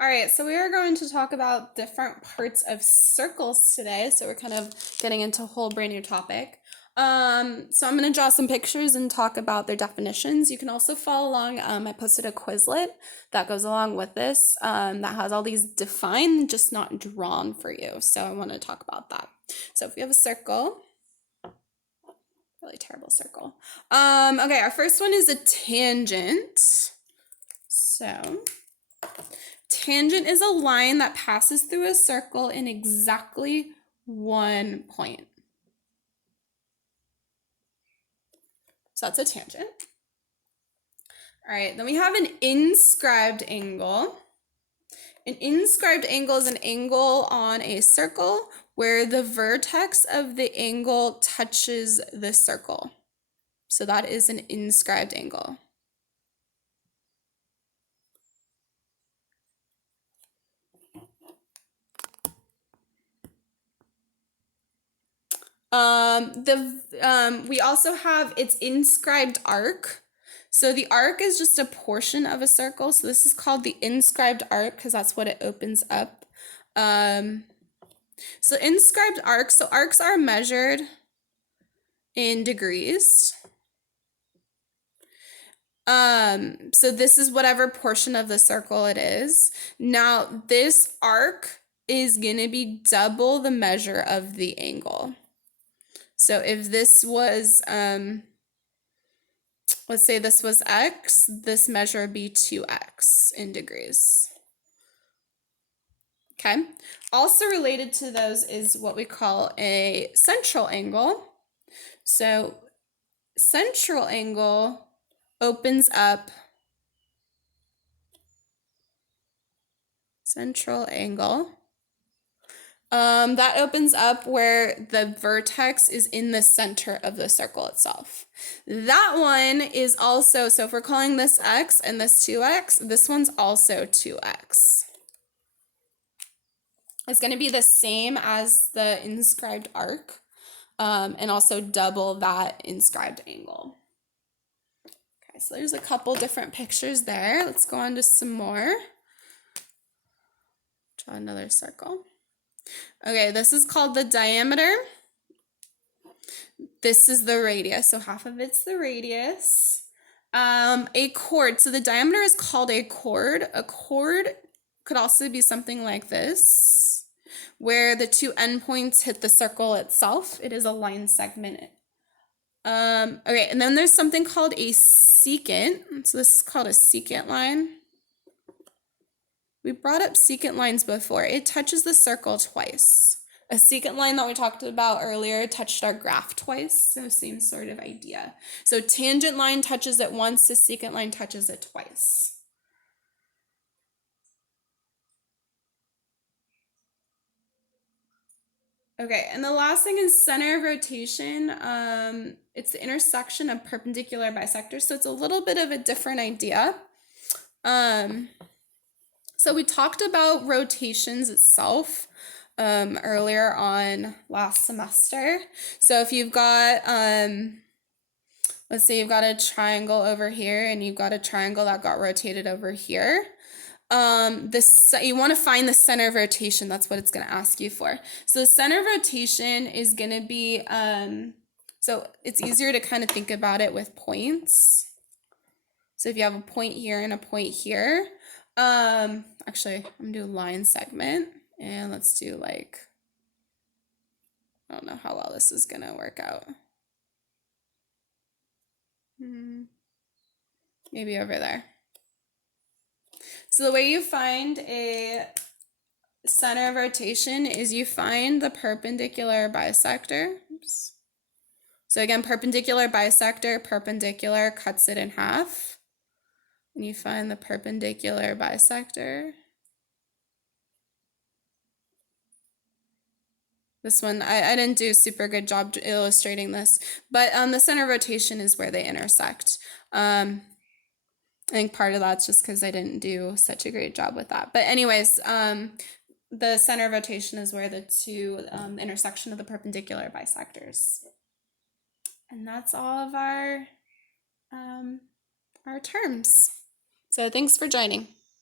All right, so we are going to talk about different parts of circles today. So we're kind of getting into a whole brand new topic. So I'm going to draw some pictures and talk about their definitions. You can also follow along. I posted a Quizlet that goes along with this that has all these defined, just not drawn for you. So I want to talk about that. So if we have a circle, really terrible circle. Okay, our first one is a tangent. So tangent is a line that passes through a circle in exactly one point. So that's a tangent. All right, then we have an inscribed angle. An inscribed angle is an angle on a circle where the vertex of the angle touches the circle. So that is an inscribed angle. We also have its inscribed arc. So the arc is just a portion of a circle. So this is called the inscribed arc because that's what it opens up. So inscribed arcs. So arcs are measured in degrees. So this is whatever portion of the circle it is. Now this arc is gonna be double the measure of the angle. So if this was, let's say this was x, this measure would be 2x in degrees. Okay. Also related to those is what we call a central angle. So central angle opens up, central angle. That opens up where the vertex is in the center of the circle itself. That one is also, so if we're calling this x and this 2x, this one's also 2x. It's going to be the same as the inscribed arc, and also double that inscribed angle. Okay, so there's a couple different pictures there. Let's go on to some more. Draw another circle. Okay, this is called the diameter. This is the radius, so half of it's the radius. A chord, so the diameter is called a chord. A chord could also be something like this, where the two endpoints hit the circle itself. It is a line segment. Okay, and then there's something called a secant. So this is called a secant line. We brought up secant lines before. It touches the circle twice. A secant line that we talked about earlier touched our graph twice, so same sort of idea. So tangent line touches it once, the secant line touches it twice. Okay, and the last thing is center of rotation. It's the intersection of perpendicular bisectors, so it's a little bit of a different idea. So we talked about rotations itself earlier on last semester. So if you've got, let's say you've got a triangle over here and you've got a triangle that got rotated over here. You want to find the center of rotation. That's what it's going to ask you for. So the center of rotation is going to be, so it's easier to kind of think about it with points. So if you have a point here and a point here, actually, I'm gonna do line segment, and let's do like, I don't know how well this is gonna work out. Maybe over there. So the way you find a center of rotation is you find the perpendicular bisector. Oops. So again, perpendicular bisector, perpendicular cuts it in half. And you find the perpendicular bisector. This one, I didn't do a super good job illustrating this, but the center of rotation is where they intersect. I think part of that's just because I didn't do such a great job with that. But anyways, the center of rotation is where the two intersection of the perpendicular bisectors. And that's all of our terms. So thanks for joining.